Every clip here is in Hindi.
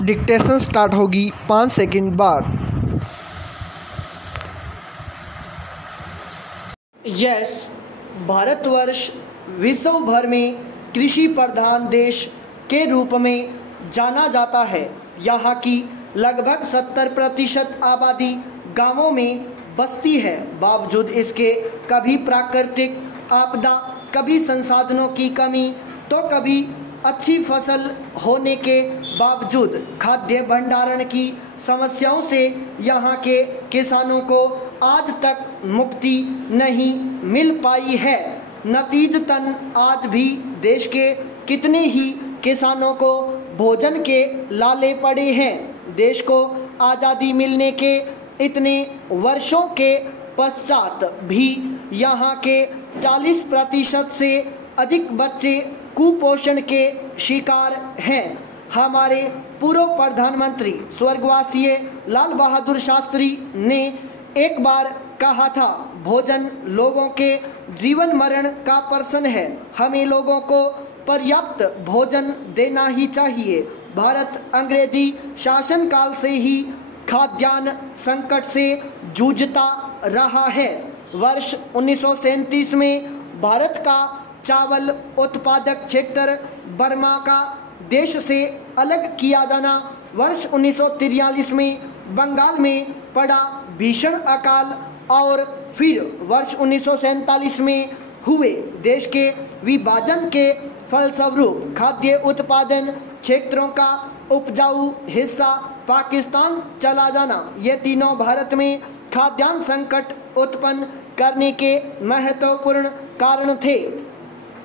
डिक्टेशन स्टार्ट होगी 5 सेकंड बाद। यस, भारतवर्ष विश्व भर में कृषि प्रधान देश के रूप में जाना जाता है। यहाँ की लगभग 70% आबादी गांवों में बसती है। बावजूद इसके कभी प्राकृतिक आपदा, कभी संसाधनों की कमी, तो कभी अच्छी फसल होने के बावजूद खाद्य भंडारण की समस्याओं से यहाँ के किसानों को आज तक मुक्ति नहीं मिल पाई है। नतीजतन आज भी देश के कितने ही किसानों को भोजन के लाले पड़े हैं। देश को आज़ादी मिलने के इतने वर्षों के पश्चात भी यहाँ के 40% से अधिक बच्चे कुपोषण के शिकार हैं। हमारे पूर्व प्रधानमंत्री स्वर्गवासी लाल बहादुर शास्त्री ने एक बार कहा था, भोजन लोगों के जीवन मरण का प्रश्न है, हमें लोगों को पर्याप्त भोजन देना ही चाहिए। भारत अंग्रेजी शासनकाल से ही खाद्यान्न संकट से जूझता रहा है। वर्ष 1937 में भारत का चावल उत्पादक क्षेत्र बर्मा का देश से अलग किया जाना, वर्ष 1943 में बंगाल में पड़ा भीषण अकाल और फिर वर्ष 1947 में हुए देश के विभाजन के फलस्वरूप खाद्य उत्पादन क्षेत्रों का उपजाऊ हिस्सा पाकिस्तान चला जाना, ये तीनों भारत में खाद्यान्न संकट उत्पन्न करने के महत्वपूर्ण कारण थे।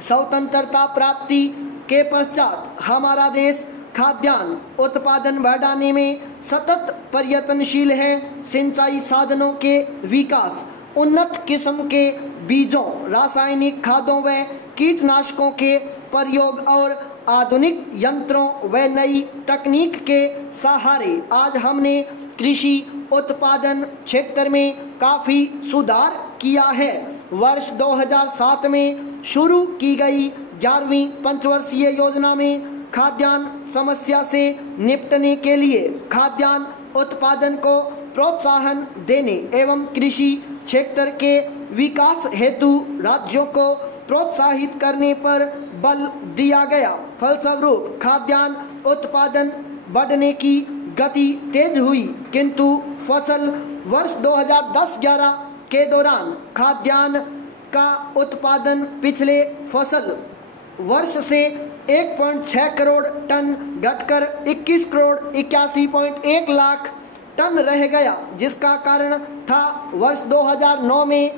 स्वतंत्रता प्राप्ति के पश्चात हमारा देश खाद्यान्न उत्पादन बढ़ाने में सतत प्रयत्नशील है। सिंचाई साधनों के विकास, उन्नत किस्म के बीजों, रासायनिक खादों व कीटनाशकों के प्रयोग और आधुनिक यंत्रों व नई तकनीक के सहारे आज हमने कृषि उत्पादन क्षेत्र में काफ़ी सुधार किया है। वर्ष 2007 में शुरू की गई 11वीं पंचवर्षीय योजना में खाद्यान्न समस्या से निपटने के लिए खाद्यान्न उत्पादन को प्रोत्साहन देने एवं कृषि क्षेत्र के विकास हेतु राज्यों को प्रोत्साहित करने पर बल दिया गया। फलस्वरूप खाद्यान्न उत्पादन बढ़ने की गति तेज हुई, किंतु फसल वर्ष 2010-11 के दौरान खाद्यान्न का उत्पादन पिछले फसल वर्ष से 1.6 करोड़ टन घटकर 21 करोड़ 81.1 लाख टन रह गया, जिसका कारण था वर्ष 2009 में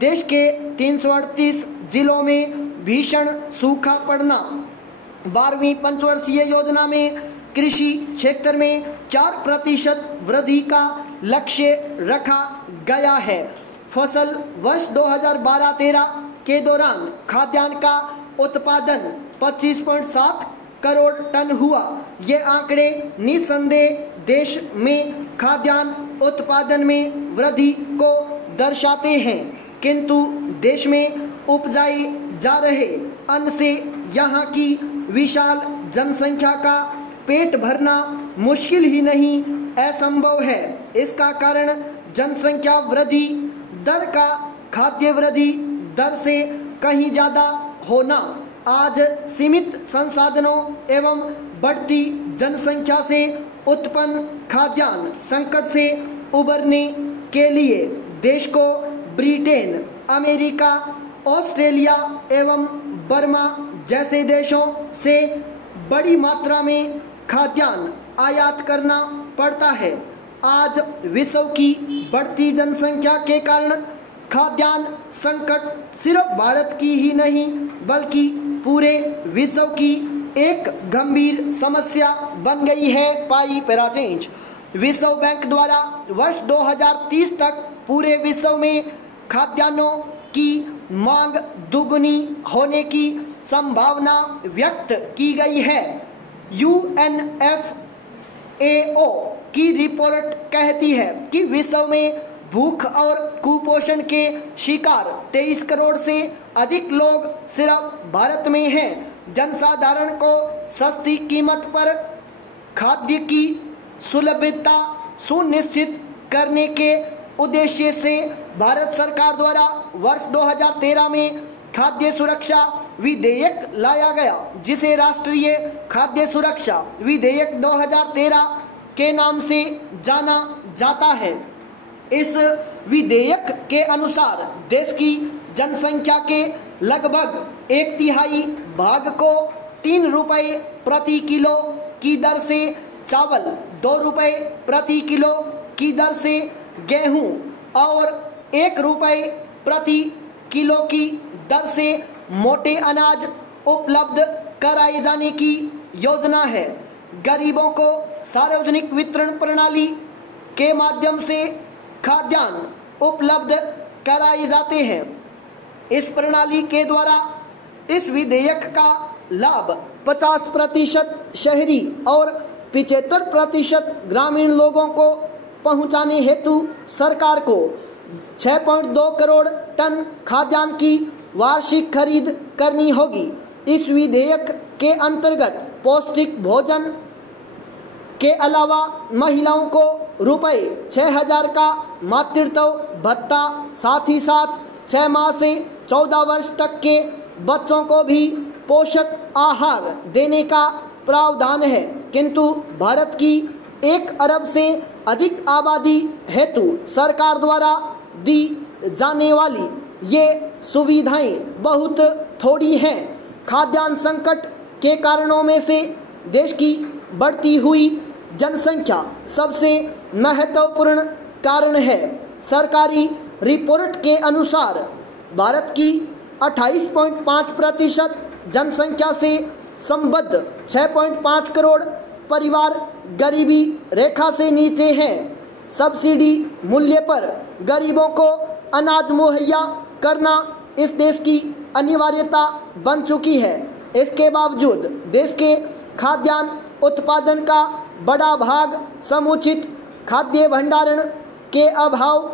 देश के 338 जिलों में भीषण सूखा पड़ना। 12वीं पंचवर्षीय योजना में कृषि क्षेत्र में 4% वृद्धि का लक्ष्य रखा गया है। फसल वर्ष 2012-13 के दौरान खाद्यान्न का उत्पादन 25.7 करोड़ टन हुआ। ये आंकड़े निस्संदेह देश में खाद्यान्न उत्पादन में वृद्धि को दर्शाते हैं, किंतु देश में उपजाए जा रहे अन्न से यहाँ की विशाल जनसंख्या का पेट भरना मुश्किल ही नहीं, असंभव है। इसका कारण जनसंख्या वृद्धि दर का खाद्य वृद्धि दर से कहीं ज़्यादा होना। आज सीमित संसाधनों एवं बढ़ती जनसंख्या से उत्पन्न खाद्यान्न संकट से उबरने के लिए देश को ब्रिटेन, अमेरिका, ऑस्ट्रेलिया एवं बर्मा जैसे देशों से बड़ी मात्रा में खाद्यान्न आयात करना पड़ता है। आज विश्व की बढ़ती जनसंख्या के कारण खाद्यान्न संकट सिर्फ भारत की ही नहीं बल्कि पूरे विश्व की एक गंभीर समस्या बन गई है। पाई पैराचेंज विश्व बैंक द्वारा वर्ष 2030 तक पूरे विश्व में खाद्यान्नों की मांग दुगुनी होने की संभावना व्यक्त की गई है। UNFAO की रिपोर्ट कहती है कि विश्व में भूख और कुपोषण के शिकार 23 करोड़ से अधिक लोग सिर्फ भारत में हैं। जनसाधारण को सस्ती कीमत पर खाद्य की सुलभता सुनिश्चित करने के उद्देश्य से भारत सरकार द्वारा वर्ष 2013 में खाद्य सुरक्षा विधेयक लाया गया, जिसे राष्ट्रीय खाद्य सुरक्षा विधेयक 2013 के नाम से जाना जाता है। इस विधेयक के अनुसार देश की जनसंख्या के लगभग 1/3 भाग को 3 रुपये प्रति किलो की दर से चावल, 2 रुपये प्रति किलो की दर से गेहूं और 1 रुपये प्रति किलो की दर से मोटे अनाज उपलब्ध कराए जाने की योजना है। गरीबों को सार्वजनिक वितरण प्रणाली के माध्यम से खाद्यान्न उपलब्ध कराए जाते हैं। इस प्रणाली के द्वारा इस विधेयक का लाभ 50% शहरी और 75% ग्रामीण लोगों को पहुंचाने हेतु सरकार को 6.2 करोड़ टन खाद्यान्न की वार्षिक खरीद करनी होगी। इस विधेयक के अंतर्गत पौष्टिक भोजन के अलावा महिलाओं को रुपये 6,000 का मातृत्व भत्ता, साथ ही साथ 6 माह से 14 वर्ष तक के बच्चों को भी पोषक आहार देने का प्रावधान है। किंतु भारत की 1 अरब से अधिक आबादी हेतु सरकार द्वारा दी जाने वाली ये सुविधाएं बहुत थोड़ी हैं। खाद्यान्न संकट के कारणों में से देश की बढ़ती हुई जनसंख्या सबसे महत्वपूर्ण कारण है। सरकारी रिपोर्ट के अनुसार भारत की 28.5% जनसंख्या से संबद्ध 6.5 करोड़ परिवार गरीबी रेखा से नीचे हैं। सब्सिडी मूल्य पर गरीबों को अनाज मुहैया करना इस देश की अनिवार्यता बन चुकी है। इसके बावजूद देश के खाद्यान्न उत्पादन का बड़ा भाग समुचित खाद्य भंडारण के अभाव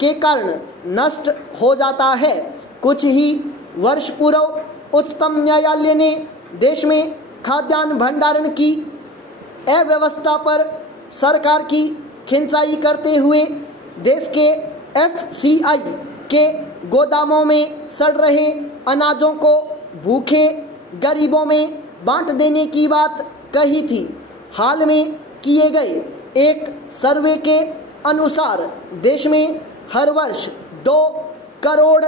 के कारण नष्ट हो जाता है। कुछ ही वर्ष पूर्व उच्चतम न्यायालय ने देश में खाद्यान्न भंडारण की अव्यवस्था पर सरकार की खिंचाई करते हुए देश के FCI के गोदामों में सड़ रहे अनाजों को भूखे गरीबों में बांट देने की बात कही थी। हाल में किए गए एक सर्वे के अनुसार देश में हर वर्ष 2 करोड़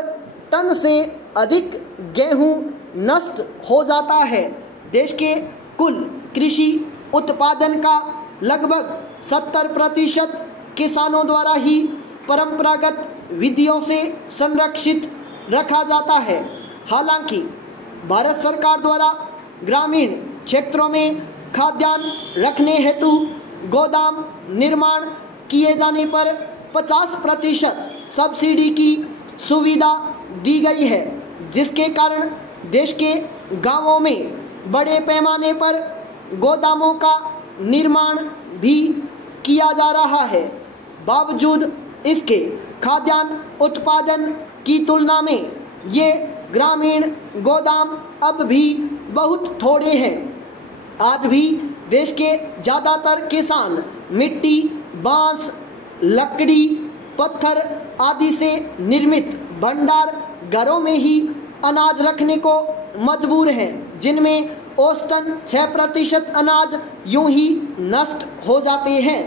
टन से अधिक गेहूं नष्ट हो जाता है। देश के कुल कृषि उत्पादन का लगभग 70% किसानों द्वारा ही परंपरागत विधियों से संरक्षित रखा जाता है। हालांकि भारत सरकार द्वारा ग्रामीण क्षेत्रों में खाद्यान्न रखने हेतु गोदाम निर्माण किए जाने पर 50% सब्सिडी की सुविधा दी गई है, जिसके कारण देश के गांवों में बड़े पैमाने पर गोदामों का निर्माण भी किया जा रहा है। बावजूद इसके खाद्यान्न उत्पादन की तुलना में ये ग्रामीण गोदाम अब भी बहुत थोड़े हैं। आज भी देश के ज़्यादातर किसान मिट्टी, बांस, लकड़ी, पत्थर आदि से निर्मित भंडार घरों में ही अनाज रखने को मजबूर हैं, जिनमें औसतन 6% अनाज यूं ही नष्ट हो जाते हैं।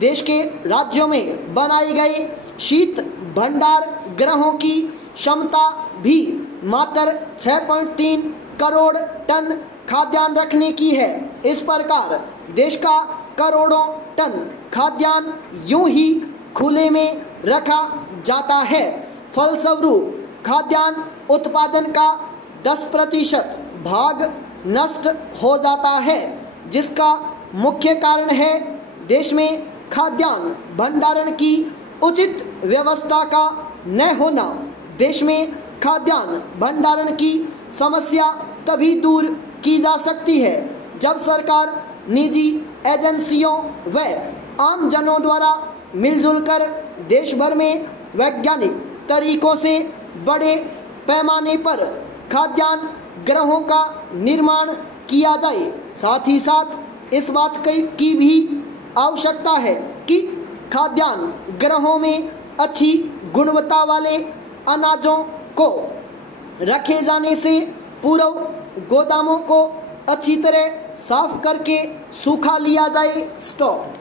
देश के राज्यों में बनाए गए शीत भंडार गृहों की क्षमता भी मात्र 6.3 करोड़ टन खाद्यान्न रखने की है। इस प्रकार देश का करोड़ों टन खाद्यान्न यूं ही खुले में रखा जाता है। फलस्वरूप खाद्यान्न उत्पादन का 10% भाग नष्ट हो जाता है, जिसका मुख्य कारण है देश में खाद्यान्न भंडारण की उचित व्यवस्था का न होना। देश में खाद्यान्न भंडारण की समस्या तभी दूर की जा सकती है जब सरकार, निजी एजेंसियों व आम जनों द्वारा मिलजुल कर देश भर में वैज्ञानिक तरीकों से बड़े पैमाने पर खाद्यान्न गृहों का निर्माण किया जाए। साथ ही साथ इस बात की भी आवश्यकता है कि खाद्यान्न गृहों में अच्छी गुणवत्ता वाले अनाजों को रखे जाने से पूर्व गोदामों को अच्छी तरह साफ करके सूखा लिया जाए। स्टॉप।